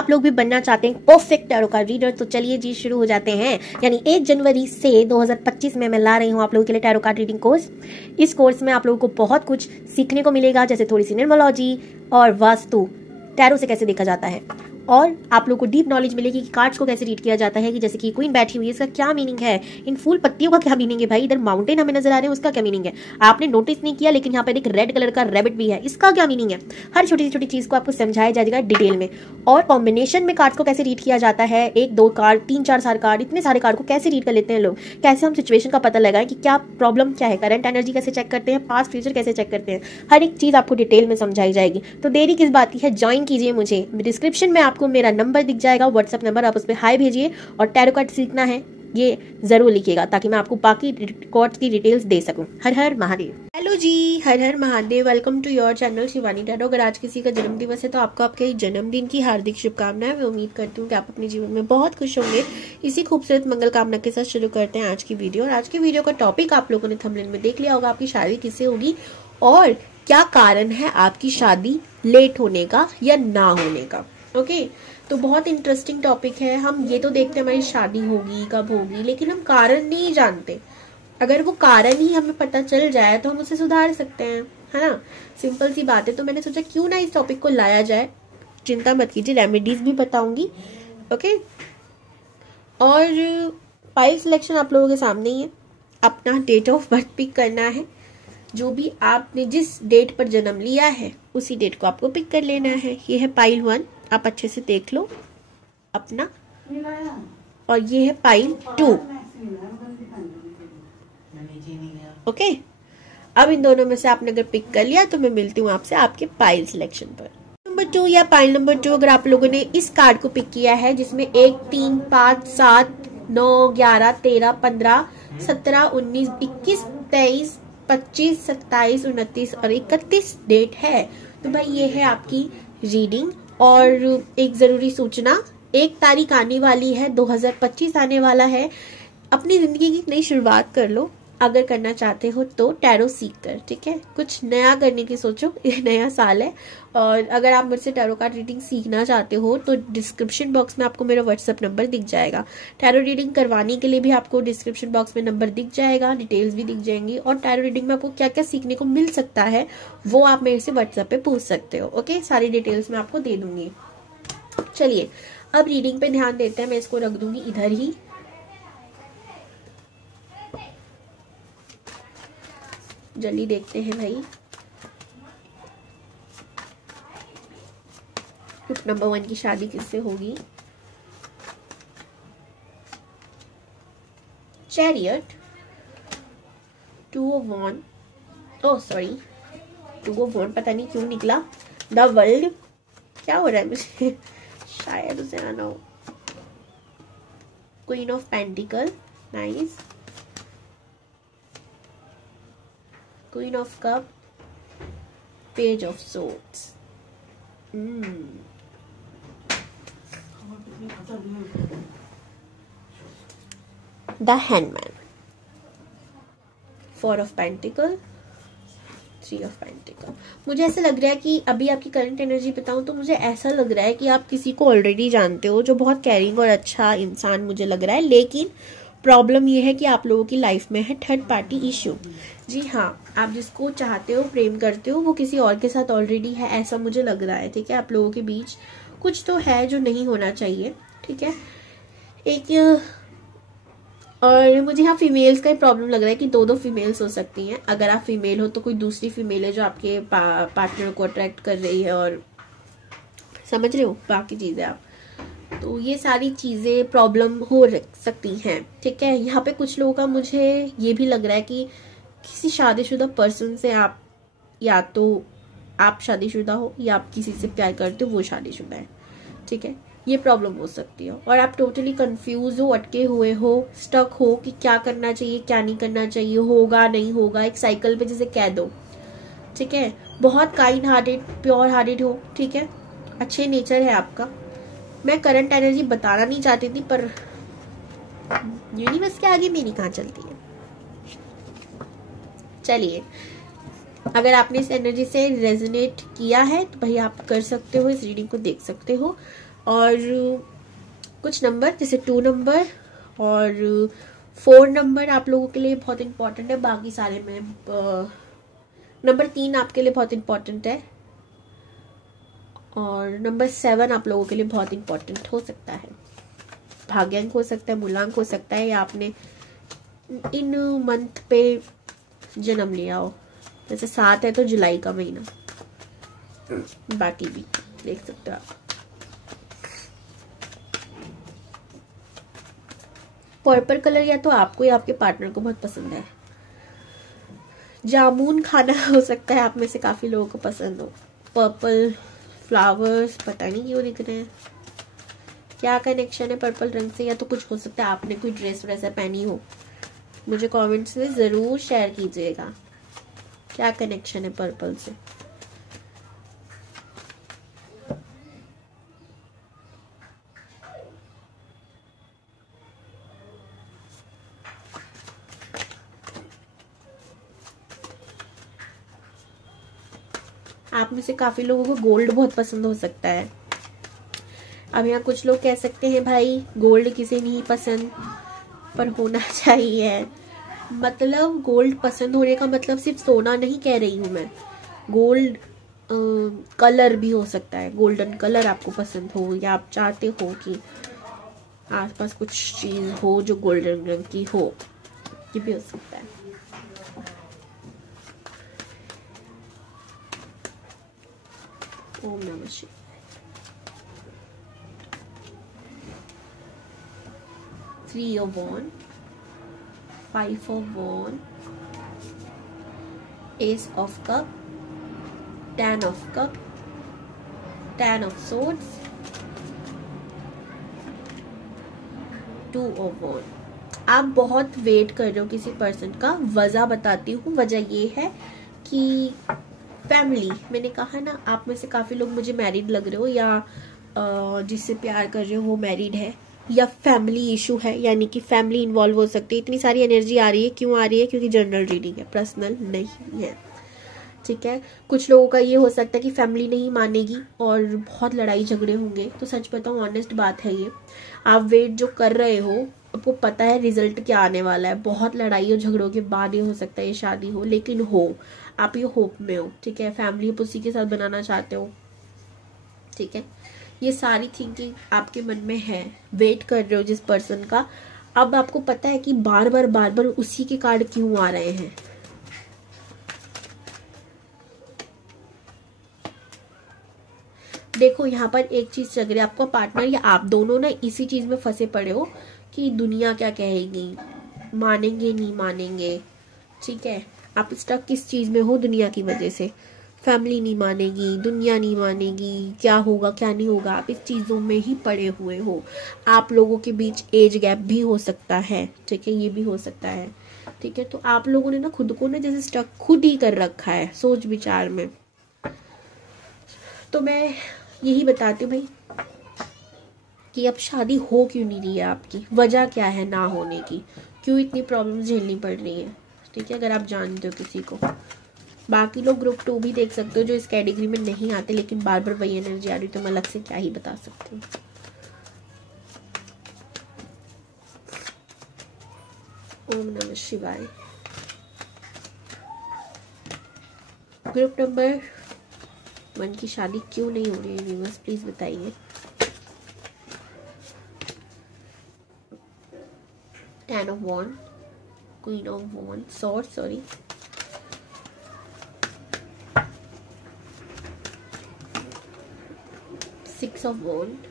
आप लोग भी बनना चाहते हैं परफेक्ट टैरो कार्ड रीडर, तो चलिए जी शुरू हो जाते हैं। यानी 1 जनवरी से 2025 में मैं ला रही हूँ आप लोगों के लिए टैरो कार्ड रीडिंग कोर्स। इस कोर्स में आप लोगों को बहुत कुछ सीखने को मिलेगा, जैसे थोड़ी सी न्यूमरोलॉजी और वास्तु, टैरो से कैसे देखा जाता है, और आप लोगों को डीप नॉलेज मिलेगी कि कार्ड्स को कैसे रीड किया जाता है, कि जैसे कि क्वीन बैठी हुई है इसका क्या मीनिंग है, इन फूल पत्तियों का क्या मीनिंग है, भाई इधर माउंटेन हमें नजर आ रहे हैं उसका क्या मीनिंग है, आपने नोटिस नहीं किया लेकिन यहाँ पर एक रेड कलर का रैबिट भी है, इसका क्या मीनिंग है। हर छोटी छोटी चीज को आपको समझाया जाएगा डिटेल में। और कॉम्बिनेशन में कार्ड्स को कैसे रीड किया जाता है, 1 2 कार्ड 3 4 सारे कार्ड, इतने सारे कार्ड को कैसे रीड कर लेते हैं लोग, कैसे हम सिचुएशन का पता लगाएं कि क्या प्रॉब्लम क्या है, करंट एनर्जी कैसे चेक करते हैं, पास्ट फ्यूचर कैसे चेक करते हैं, हर एक चीज आपको डिटेल में समझाई जाएगी। तो देरी किस बात की है, ज्वाइन कीजिए मुझे। डिस्क्रिप्शन में आपको मेरा नंबर दिख जाएगा, व्हाट्सएप नंबर, आप उस पर हाई भेजिए। और टैरो कार्ड सीखना है ये जरूर लिखिएगा ताकि मैं आपको बाकी कोर्स की डिटेल्स दे सकूं। हर हर महादेव। हेलो जी, हर हर Mahadev. Welcome to your channel Shivani tarot. अगर आज किसी का जन्म दिवस है तो आपको आपके जन्मदिन की हार्दिक शुभकामनाएं। मैं उम्मीद करती हूँ कि आप अपने जीवन में बहुत खुश होंगे। इसी खूबसूरत मंगल कामना के साथ शुरू करते हैं आज की वीडियो। और आज की वीडियो का टॉपिक आप लोगों ने थंबनेल में देख लिया होगा, आपकी शादी किससे होगी और क्या कारण है आपकी शादी लेट होने का या ना होने का। ओके, तो बहुत इंटरेस्टिंग टॉपिक है। हम ये तो देखते हैं हमारी शादी होगी कब होगी, लेकिन हम कारण नहीं जानते। अगर वो कारण ही हमें पता चल जाए तो हम उसे सुधार सकते हैं, है ना। सिंपल सी बात है। तो मैंने सोचा क्यों ना इस टॉपिक को लाया जाए। चिंता मत कीजिए, रेमेडीज भी बताऊंगी। ओके, और फाइल सिलेक्शन आप लोगों के सामने ही है। अपना डेट ऑफ बर्थ पिक करना है। जो भी आपने जिस डेट पर जन्म लिया है उसी डेट को आपको पिक कर लेना है। ये है पाइल 1, आप अच्छे से देख लो अपना। और ये है पाइल 2। ओके, अब इन दोनों में से आपने अगर पिक कर लिया तो मैं मिलती हूँ आपसे आपके पाइल सिलेक्शन पर। नंबर 2 या पाइल नंबर 2, अगर आप लोगों ने इस कार्ड को पिक किया है जिसमें 1 3 5 7 9 11 13 15 17 19 21 23 25 27 29 और 31 डेट है, तो भाई ये है आपकी रीडिंग। और एक जरूरी सूचना, 1 तारीख आने वाली है, 2025 आने वाला है। अपनी जिंदगी की नई शुरुआत कर लो अगर करना चाहते हो तो टैरो सीख कर, ठीक है। कुछ नया करने की सोचो, ये नया साल है। और अगर आप मुझसे टैरो कार्ड रीडिंग सीखना चाहते हो तो डिस्क्रिप्शन बॉक्स में आपको मेरा व्हाट्सएप नंबर दिख जाएगा। टैरो रीडिंग करवाने के लिए भी आपको डिस्क्रिप्शन बॉक्स में नंबर दिख जाएगा, डिटेल्स भी दिख जाएंगी। और टैरो रीडिंग में आपको क्या क्या सीखने को मिल सकता है वो आप मेरे से व्हाट्सएप पे पूछ सकते हो। ओके, सारी डिटेल्स मैं आपको दे दूंगी। चलिए अब रीडिंग पे ध्यान देते हैं। मैं इसको रख दूंगी इधर ही। जल्दी देखते हैं भाई। ग्रुप नंबर 1 की शादी किससे होगी। Chariot, 2 of Wands, oh sorry 2 of Wands पता नहीं क्यों निकला। द वर्ल्ड, क्या हो रहा है मुझे शायद उसे आना हो। Queen of pentacle, nice. Queen of cup, page of swords. The handman, 4 of pentacle, 3 of pentacle. मुझे ऐसा लग रहा है कि अभी आपकी करंट एनर्जी बताऊं तो मुझे ऐसा लग रहा है कि आप किसी को ऑलरेडी जानते हो जो बहुत केयरिंग और अच्छा इंसान मुझे लग रहा है। लेकिन प्रॉब्लम ये है कि आप लोगों की लाइफ में है थर्ड पार्टी इश्यू। जी हाँ, आप जिसको चाहते हो, प्रेम करते हो, वो किसी और के साथ ऑलरेडी है, ऐसा मुझे लग रहा है। ठीक है, आप लोगों के बीच कुछ तो है जो नहीं होना चाहिए। ठीक है, एक और मुझे यहाँ फीमेल्स का ही प्रॉब्लम लग रहा है कि 2 फीमेल्स हो सकती हैं। अगर आप फीमेल हो तो कोई दूसरी फीमेल है जो आपके पार्टनर को अट्रैक्ट कर रही है, और समझ रहे हो बाकी चीजें आप। तो ये सारी चीजें प्रॉब्लम हो सकती हैं। ठीक है, यहाँ पे कुछ लोगों का मुझे ये भी लग रहा है कि किसी शादीशुदा पर्सन से आप, या तो आप शादीशुदा हो या आप किसी से प्यार करते हो वो शादीशुदा है। ठीक है, ये प्रॉब्लम हो सकती है। और आप टोटली कंफ्यूज हो, अटके हुए हो, स्टक हो कि क्या करना चाहिए क्या नहीं करना चाहिए, होगा नहीं होगा, एक साइकिल पे जैसे कह दो। ठीक है, बहुत काइंड हार्टेड, प्योर हार्टेड हो। ठीक है, अच्छे नेचर है आपका। मैं करंट एनर्जी बताना नहीं चाहती थी पर यूनिवर्स के आगे मेरी कहाँ चलती है। चलिए, अगर आपने इस एनर्जी से रेजोनेट किया है तो भाई आप कर सकते हो, इस रीडिंग को देख सकते हो। और कुछ नंबर जैसे 2 नंबर और 4 नंबर आप लोगों के लिए बहुत इंपॉर्टेंट है। बाकी सारे में नंबर 3 आपके लिए बहुत इंपॉर्टेंट है और नंबर 7 आप लोगों के लिए बहुत इंपॉर्टेंट हो सकता है। भाग्यांक हो सकता है, मूलांक हो सकता है, या आपने इन मंथ पे जन्म लिया हो। जैसे 7 है तो जुलाई का महीना, बाकी भी देख सकते हो आप। पर्पल कलर या तो आपको या आपके पार्टनर को बहुत पसंद है। जामुन खाना हो सकता है आप में से काफी लोगों को पसंद हो। पर्पल फ्लावर्स पता नहीं क्यों दिख रहे हैं, क्या कनेक्शन है पर्पल रंग से? या तो कुछ हो सकता है आपने कोई ड्रेस वैसा पहनी हो। मुझे कमेंट्स में जरूर शेयर कीजिएगा क्या कनेक्शन है पर्पल से। आप में से काफी लोगों को गोल्ड बहुत पसंद हो सकता है। अब यहाँ कुछ लोग कह सकते हैं भाई गोल्ड किसे नहीं पसंद, पर होना चाहिए। मतलब गोल्ड पसंद होने का मतलब सिर्फ सोना नहीं कह रही हूँ मैं, गोल्ड कलर भी हो सकता है। गोल्डन कलर आपको पसंद हो या आप चाहते हो कि आसपास कुछ चीज हो जो गोल्डन रंग की हो, ये भी हो सकता है। ओम नमः शिवाय। Three of Wands, 5 of Wands, Ace of Cup, 10 of Cup, 10 of Swords, 2 of Wands। आप बहुत वेट कर रहे हो किसी पर्सन का। वजह बताती हूँ, वजह ये है कि फैमिली, मैंने कहा ना आप में से काफी लोग मुझे मैरिड लग रहे हो, या जिससे प्यार कर रहे हो वो मैरिड है, या फैमिली इशू है, यानी कि फैमिली इन्वॉल्व हो सकती है। इतनी सारी एनर्जी आ रही है, क्यों आ रही है? क्योंकि जनरल रीडिंग है, पर्सनल नहीं है, ठीक है। कुछ लोगों का ये हो सकता है कि फैमिली नहीं मानेगी और बहुत लड़ाई झगड़े होंगे। तो सच बताऊं, ऑनेस्ट बात है ये, आप वेट जो कर रहे हो आपको पता है रिजल्ट क्या आने वाला है। बहुत लड़ाई और झगड़ों के बाद ये हो सकता है ये शादी हो, लेकिन हो, आप ये होप में हो, ठीक है। फैमिली आप उसी के साथ बनाना चाहते हो, ठीक है। ये सारी थिंकिंग आपके मन में है, वेट कर रहे हो जिस पर्सन का। अब आपको पता है कि बार बार उसी के कार्ड क्यों आ रहे हैं। देखो यहाँ पर एक चीज चल रही है, आपका पार्टनर या आप दोनों ना इसी चीज में फंसे पड़े हो कि दुनिया क्या कहेगी, मानेंगे नहीं मानेंगे, ठीक है। आप स्टक किस चीज में हो? दुनिया की वजह से। फैमिली नहीं मानेगी, दुनिया नहीं मानेगी, क्या होगा क्या नहीं होगा, आप इस चीजों में ही पड़े हुए हो। आप लोगों के बीच एज गैप भी हो सकता है, ठीक है, ये भी हो सकता है, ठीक है। तो आप लोगों ने ना खुद को ना जैसे स्टक खुद ही कर रखा है सोच विचार में। तो मैं यही बताती हूँ भाई कि अब शादी हो क्यों नहीं रही है आपकी, वजह क्या है ना होने की, क्यों इतनी प्रॉब्लम झेलनी पड़ रही है, ठीक है, अगर आप जानते हो किसी को। बाकी लोग ग्रुप 2 भी देख सकते हो जो इस कैटेगरी में नहीं आते, लेकिन बार बार वही एनर्जी आ रही, तो मैं अलग से क्या ही बता सकती हूँ। ओम नमः शिवाय। ग्रुप नंबर 1 की शादी क्यों नहीं हो रही है यूनिवर्स, प्लीज बताइए। 10 of Wands, Queen of Wands, Swords, sorry, 6 of Wands,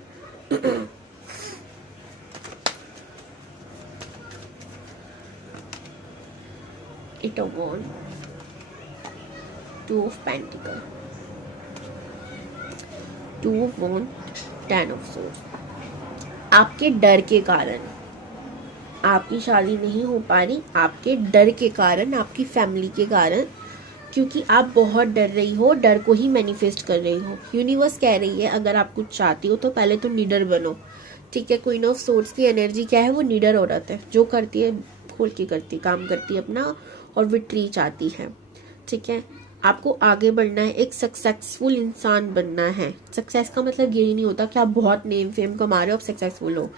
8 of Wands, 2 of Pentacles, 2 of Wands, 10 of Swords। आपके डर के कारण आपकी शादी नहीं हो पा रही, आपके डर के कारण, आपकी फैमिली के कारण, क्योंकि आप बहुत डर रही हो, डर को ही मैनिफेस्ट कर रही हो। यूनिवर्स कह रही है अगर आप कुछ चाहती हो तो पहले तो निडर बनो, ठीक है। क्वीन ऑफ सोर्ड्स की एनर्जी क्या है? वो निडर औरत है, जो करती है खोल के करती, काम करती है अपना और विक्ट्री चाहती है, ठीक है। आपको आगे बढ़ना है, एक सक्सेसफुल इंसान बनना है। सक्सेस का मतलब यही नहीं होता कि आप बहुत नेम फेम कमा रहे हो आप सक्सेसफुल हो।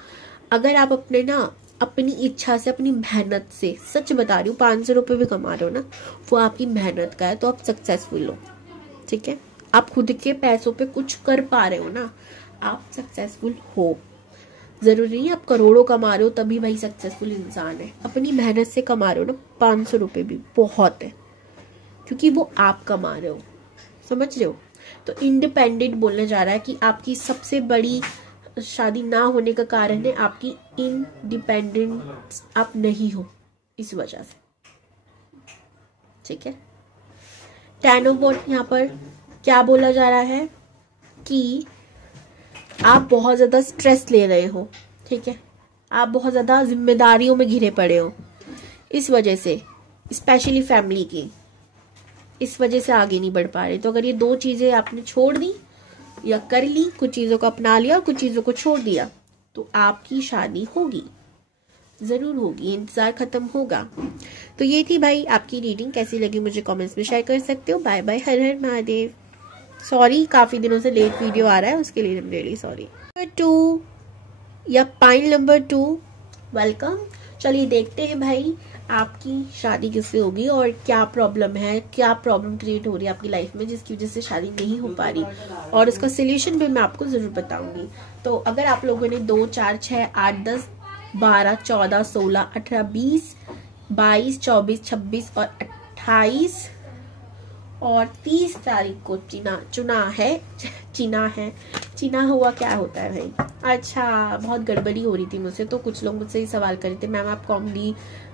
अगर आप अपनी इच्छा से, अपनी मेहनत से, सच बता रही हूँ, 500 रुपये भी कमा रहे हो ना, वो आपकी मेहनत का है, तो आप सक्सेसफुल हो। ठीक है, आप खुद के पैसों पे कुछ कर पा रहे हो ना, आप सक्सेसफुल हो। जरूरी नहीं आप करोड़ों कमा रहे हो तभी भाई सक्सेसफुल इंसान है। अपनी मेहनत से कमा रहे हो ना, 500 रुपये भी बहुत है, क्योंकि वो आप कमा रहे हो। समझ रहे हो? तो इंडिपेंडेंट बोलने जा रहा है कि आपकी सबसे बड़ी शादी ना होने का कारण है आपकी इंडिपेंडेंट आप नहीं हो, इस वजह से। ठीक है, 10 ऑफ वॉट यहाँ पर क्या बोला जा रहा है कि आप बहुत ज्यादा स्ट्रेस ले रहे हो। ठीक है, आप बहुत ज्यादा जिम्मेदारियों में घिरे पड़े हो, इस वजह से, स्पेशली फैमिली की, इस वजह से आगे नहीं बढ़ पा रहे। तो अगर ये दो चीजें आपने छोड़ दी या कर ली, कुछ चीजों को अपना लिया और कुछ चीजों को छोड़ दिया, तो आपकी शादी होगी, जरूर होगी, इंतजार खत्म होगा। तो ये थी भाई आपकी रीडिंग। कैसी लगी मुझे कमेंट्स में शेयर कर सकते हो। बाय बाय, हर हर महादेव। सॉरी काफी दिनों से लेट वीडियो आ रहा है, उसके लिए रियली सॉरी। नंबर 2 या पाइल नंबर 2, वेलकम। चलिए देखते हैं भाई आपकी शादी किससे होगी और क्या प्रॉब्लम है, क्या प्रॉब्लम क्रिएट हो रही है आपकी लाइफ में जिसकी वजह से शादी नहीं हो पा रही, और इसका सोल्यूशन भी मैं आपको जरूर बताऊंगी। तो अगर आप लोगों ने 2, 4, 6, 8, 10, 12, 14, 16, 18, 20, 22, 24, 26 और 28 और 30 तारीख को चीना हुआ क्या होता है भाई? अच्छा, बहुत गड़बड़ी हो रही थी मुझसे, तो कुछ लोग मुझसे ही सवाल कर रहे थे मैम आप कॉमेडी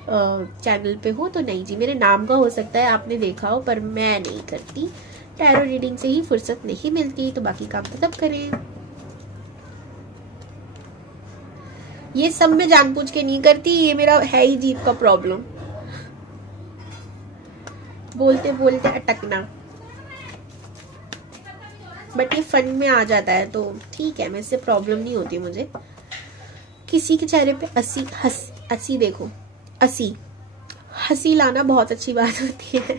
चैनल पे हो? तो नहीं जी, मेरे नाम का हो सकता है आपने देखा हो, पर मैं नहीं करती। टैरो रीडिंग से ही फुर्सत नहीं मिलती, तो बाकी काम तो सब करें। ये सब मैं जानबूझ के नहीं करती, ये मेरा है ही जीभ का प्रॉब्लम, बोलते बोलते अटकना, बट ये फन में आ जाता है तो ठीक है, मैं इससे प्रॉब्लम नहीं होती मुझे। किसी के चेहरे पे हंसी देखो, हंसी लाना बहुत अच्छी बात होती है।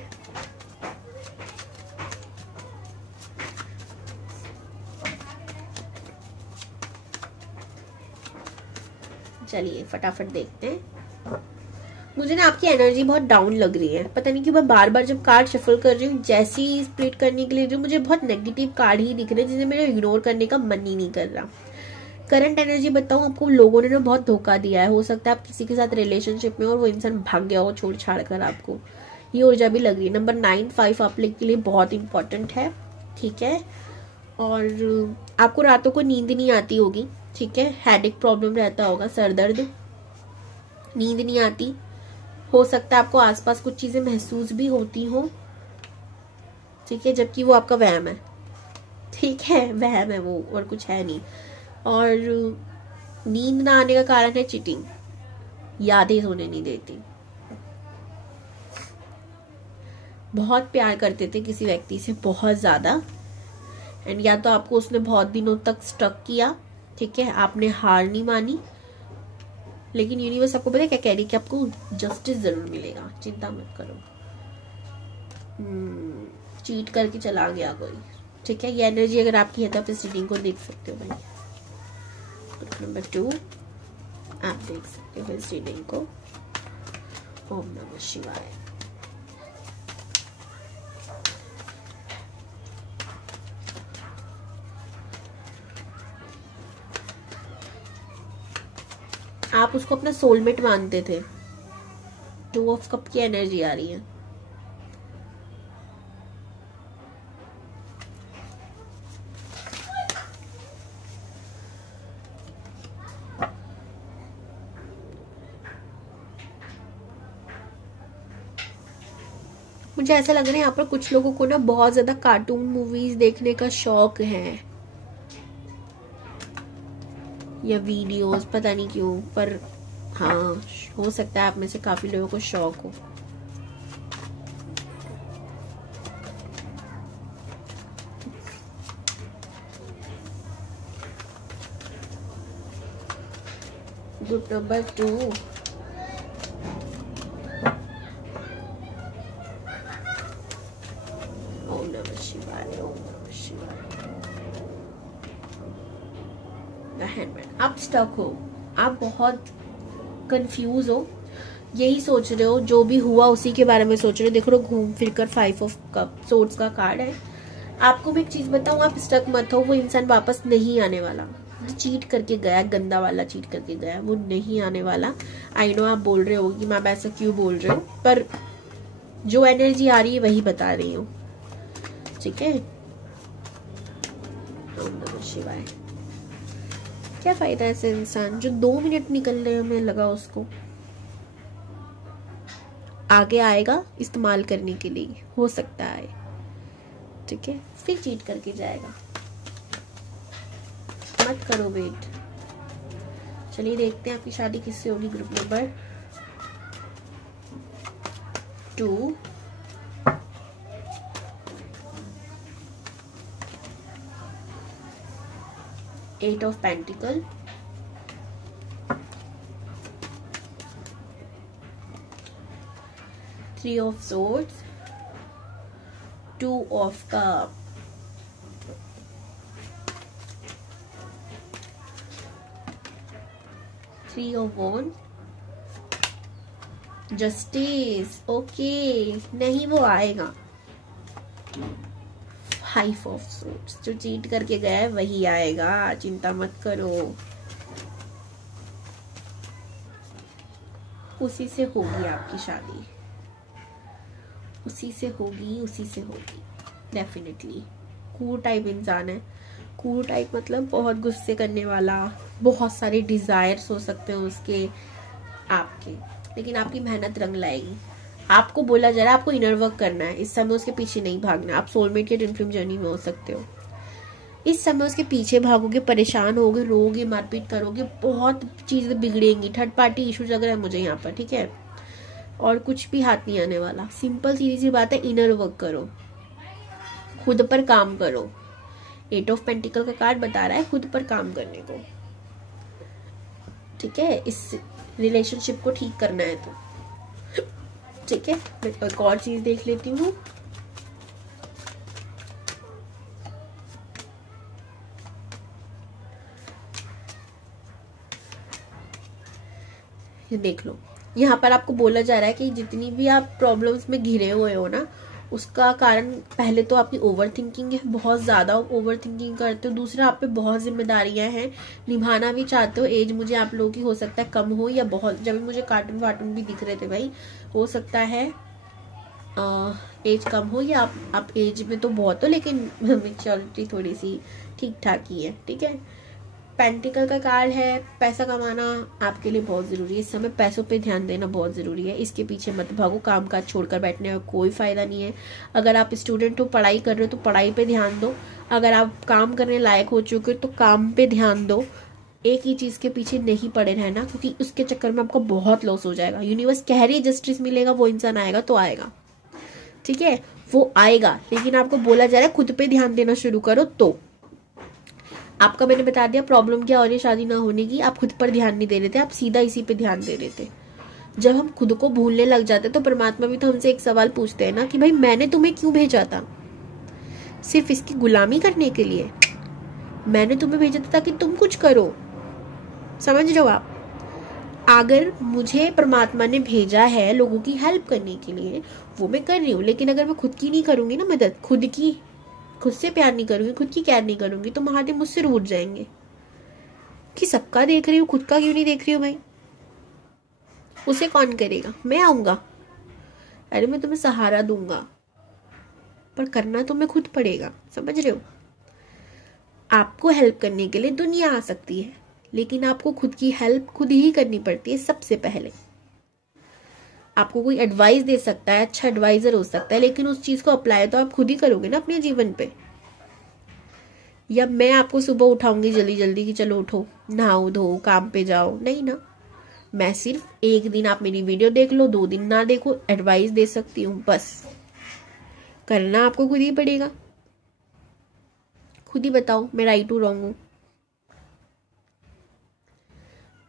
चलिए फटाफट देखते हैं। मुझे ना आपकी एनर्जी बहुत डाउन लग रही है, पता नहीं क्यों। मैं बार बार जब कार्ड शफल कर रही हूँ, जैसी स्प्लिट करने के लिए जो मुझे बहुत नेगेटिव कार्ड ही दिख रहे हैं, जिसे मेरे इग्नोर करने का मन ही नहीं कर रहा। करंट एनर्जी बताऊं आपको, लोगों ने ना बहुत धोखा दिया है। हो सकता है आप किसी के साथ रिलेशनशिप में और वो इंसान भाग गया हो छोड़ छाड़ कर आपको, ये ऊर्जा भी लग रही है। नंबर 9, 5 आप लोग के लिए बहुत इंपॉर्टेंट है। ठीक है, और आपको रातों को नींद नहीं आती होगी। ठीक है, हेडेक प्रॉब्लम रहता होगा, सर दर्द, नींद नहीं आती। हो सकता है आपको आसपास कुछ चीजें महसूस भी होती हो। ठीक है, जबकि वो आपका वहम है। ठीक है, वहम है वो, और कुछ है नहीं। और नींद ना आने का कारण है चीटिंग, यादें सोने नहीं देती। बहुत प्यार करते थे किसी व्यक्ति से, बहुत ज्यादा, एंड या तो आपको उसने बहुत दिनों तक स्टक किया। ठीक है, आपने हार नहीं मानी, लेकिन यूनिवर्स आपको पता है क्या कह रही है कि आपको जस्टिस जरूर मिलेगा, चिंता मत करो। चीट करके चला गया कोई। ठीक है, ये एनर्जी अगर आपकी है तो आप इस रीडिंग को देख सकते हो भाई। नंबर 2 आप देख सकते हो इस रीडिंग को। ओम नमः शिवाय। आप उसको अपना सोलमेट मानते थे। 2 ऑफ कप की एनर्जी आ रही है। मुझे ऐसा लग रहा है यहाँ पर कुछ लोगों को ना बहुत ज्यादा कार्टून मूवीज देखने का शौक है, या वीडियोस, पता नहीं क्यों, पर हाँ हो सकता है आप में से काफी लोगों को शौक हो। ग्रुप नंबर 2 नमः शिवाय, ओम नमः शिवाय। द हैंडमैन, आप स्टक हो, आप बहुत कंफ्यूज हो, यही सोच रहे हो, जो भी हुआ उसी के बारे में सोच रहे हो। देखो घूम फिर कर 5 ऑफ कप सोर्ड्स का कार्ड है। आपको मैं एक चीज बताऊं, आप स्टक मत हो, वो इंसान वापस नहीं आने वाला। चीट करके गया, गंदा वाला चीट करके गया, वो नहीं आने वाला। आई नो आप बोल रहे हो कि मैम ऐसा क्यों बोल रहे हो, पर जो एनर्जी आ रही है वही बता रही हूँ, ठीक है। ओम नमः शिवाय। क्या फायदा ऐसे इंसान जो 2 मिनट निकलने में लगा, उसको आगे आएगा इस्तेमाल करने के लिए, हो सकता है, ठीक है, फिर चीट करके जाएगा। मत करो वेट। चलिए देखते हैं आपकी शादी किससे होगी। Group number 2, eight of pentacle, three of swords, 2 of cup, three of wand, justice. Okay, नहीं वो आएगा। 5 ऑफ सोर्ड्स, जो चीट करके गया है वही आएगा, चिंता मत करो। उसी से होगी आपकी शादी, उसी से होगी, उसी से होगी डेफिनेटली। कूल टाइप इंसान है। कूल टाइप मतलब बहुत गुस्से करने वाला, बहुत सारे डिजायर्स हो सकते हैं उसके आपके, लेकिन आपकी मेहनत रंग लाएगी। आपको बोला जा रहा है आपको इनर वर्क करना है, इस समय उसके पीछे नहीं भागना। आप सोलमेट के ट्विन फ्लेम जर्नी में हो सकते हो, इस समय उसके पीछे भागोगे, परेशान होगे, रोगे, मारपीट करोगे, बहुत चीजें बिगड़ेंगी। थर्ड पार्टी इश्यूज लग रहा है मुझे यहाँ पर, ठीक है, और कुछ भी हाथ नहीं आने वाला। सिंपल सीधी सी बात है, इनर वर्क करो, खुद पर काम करो। 8 ऑफ पेंटिकल का कार्ड बता रहा है खुद पर काम करने को, ठीक है, इस रिलेशनशिप को ठीक करना है तो, ठीक है। मैं एक और चीज देख लेती हूँ। ये देख लो, यहाँ पर आपको बोला जा रहा है कि जितनी भी आप प्रॉब्लम्स में घिरे हुए हो ना, उसका कारण पहले तो आपकी ओवर थिंकिंग है, बहुत ज्यादा ओवर थिंकिंग करते हो। दूसरा, आप पे बहुत जिम्मेदारियां हैं, निभाना भी चाहते हो। एज मुझे आप लोगों की हो सकता है कम हो या बहुत, जब मुझे कार्टून वार्टून भी दिख रहे थे भाई, हो सकता है एज कम हो, या आप एज में तो बहुत हो लेकिन मेच्योरिटी थोड़ी सी ठीक ठाक ही है, ठीक है। पेंटिकल का कार्ड है, पैसा कमाना आपके लिए बहुत जरूरी है इस समय, पैसों पे ध्यान देना बहुत जरूरी है। इसके पीछे मत भागो, काम काज छोड़कर बैठने में कोई फायदा नहीं है। अगर आप स्टूडेंट हो, पढ़ाई कर रहे हो तो पढ़ाई पे ध्यान दो। अगर आप काम करने लायक हो चुके हो तो काम पे ध्यान दो। एक ही चीज के पीछे नहीं पड़े रहना, क्योंकि उसके चक्कर में आपको बहुत लॉस हो जाएगा। यूनिवर्स कह रही है जस्टिस मिलेगा, वो इंसान आएगा तो आएगा, ठीक है, वो आएगा, लेकिन आपको बोला जा रहा है खुद पे ध्यान देना शुरू करो। तो आपका मैंने बता दिया प्रॉब्लम क्या हो रही है शादी ना होने की, आप खुद पर ध्यान नहीं दे रहे थे, आप सीधा इसी पे ध्यान दे रहे थे। जब हम खुद को भूलने लग जाते तो परमात्मा भी तो हमसे एक सवाल पूछते हैं ना कि भाई मैंने तुम्हें क्यों भेजा था, सिर्फ इसकी गुलामी करने के लिए? मैंने तुम्हें भेजा था ताकि तुम कुछ करो, समझ रहे हो आप? अगर मुझे परमात्मा ने भेजा है लोगों की हेल्प करने के लिए, वो मैं कर रही हूँ, लेकिन अगर मैं खुद की नहीं करूंगी ना मदद, खुद से प्यार नहीं करूंगी, खुद की केयर नहीं करूंगी, तो महादेव मुझसे रूठ जाएंगे कि सबका देख रही हूँ, खुद का क्यों नहीं देख रही हूँ भाई? उसे कौन करेगा? मैं आऊंगा, अरे मैं तुम्हें सहारा दूंगा, पर करना तुम्हें खुद पड़ेगा, समझ रहे हो? आपको हेल्प करने के लिए दुनिया आ सकती है, लेकिन आपको खुद की हेल्प खुद ही करनी पड़ती है सबसे पहले। आपको कोई एडवाइस दे सकता है, अच्छा एडवाइजर हो सकता है, लेकिन उस चीज को अप्लाई तो आप खुद ही करोगे ना अपने जीवन पे। या मैं आपको सुबह उठाऊंगी जल्दी जल्दी कि चलो उठो, नहाओ धो, काम पे जाओ, नहीं ना। मैं सिर्फ एक दिन आप मेरी वीडियो देख लो, 2 दिन ना देखो, एडवाइस दे सकती हूँ, बस। करना आपको खुद ही पड़ेगा। खुद ही बताओ मैं राइट हूँ रॉन्ग हूँ।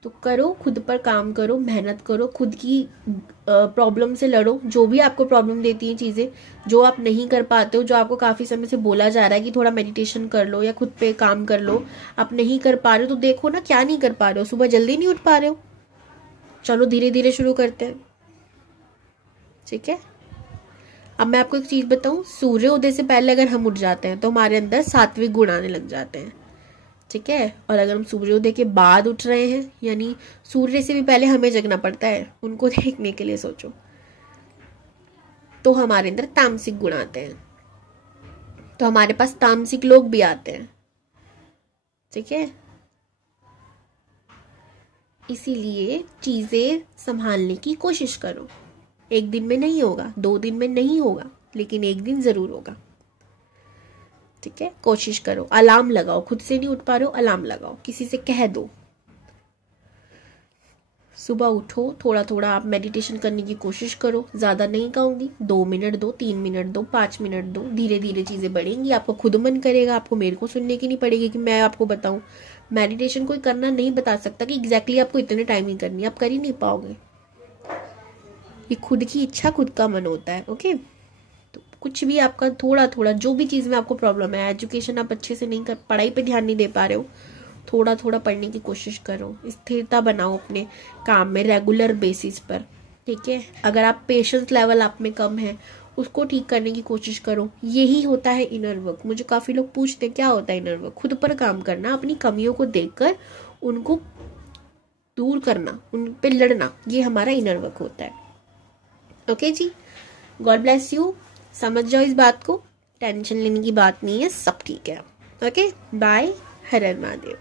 तो करो, खुद पर काम करो, मेहनत करो, खुद की प्रॉब्लम से लड़ो। जो भी आपको प्रॉब्लम देती है चीजें, जो आप नहीं कर पाते हो, जो आपको काफी समय से बोला जा रहा है कि थोड़ा मेडिटेशन कर लो या खुद पे काम कर लो, आप नहीं कर पा रहे हो तो देखो ना क्या नहीं कर पा रहे हो। सुबह जल्दी नहीं उठ पा रहे हो, चलो धीरे धीरे शुरू करते हैं, ठीक है। अब मैं आपको एक चीज बताऊं, सूर्य उदय से पहले अगर हम उठ जाते हैं तो हमारे अंदर सात्विक गुण आने लग जाते हैं, ठीक है। और अगर हम सूर्योदय के बाद उठ रहे हैं, यानी सूर्य से भी पहले हमें जगना पड़ता है उनको देखने के लिए, सोचो, तो हमारे अंदर तामसिक गुण आते हैं, तो हमारे पास तामसिक लोग भी आते हैं, ठीक है। इसीलिए चीजें संभालने की कोशिश करो। एक दिन में नहीं होगा, 2 दिन में नहीं होगा, लेकिन एक दिन जरूर होगा, ठीक है। कोशिश करो, अलार्म लगाओ, खुद से नहीं उठ पा रहे हो अलार्म लगाओ, किसी से कह दो, सुबह उठो, थोड़ा थोड़ा आप मेडिटेशन करने की कोशिश करो। ज्यादा नहीं कहूंगी, 2 मिनट दो, 3 मिनट दो, 5 मिनट दो, धीरे धीरे चीजें बढ़ेंगी, आपको खुद मन करेगा, आपको मेरे को सुनने की नहीं पड़ेगी कि मैं आपको बताऊं। मेडिटेशन कोई करना नहीं बता सकता कि एग्जैक्टली आपको इतने टाइम ही करनी है, आप कर ही नहीं पाओगे। ये खुद की इच्छा, खुद का मन होता है, ओके। तो कुछ भी आपका थोड़ा थोड़ा, जो भी चीज में आपको प्रॉब्लम है, एजुकेशन आप अच्छे से नहीं कर, पढ़ाई पे ध्यान नहीं दे पा रहे हो, थोड़ा थोड़ा पढ़ने की कोशिश करो, स्थिरता बनाओ अपने काम में रेगुलर बेसिस पर, ठीक है। अगर आप पेशेंस लेवल आप में कम है, उसको ठीक करने की कोशिश करो। यही होता है इनर वर्क। मुझे काफी लोग पूछते हैं क्या होता है इनर वर्क। खुद पर काम करना, अपनी कमियों को देखकर उनको दूर करना, उन पे लड़ना, ये हमारा इनर वर्क होता है, ओके जी। गॉड ब्लेस यू, समझ जाओ इस बात को, टेंशन लेने की बात नहीं है, सब ठीक है, ओके। बाय, हर हर महादेव।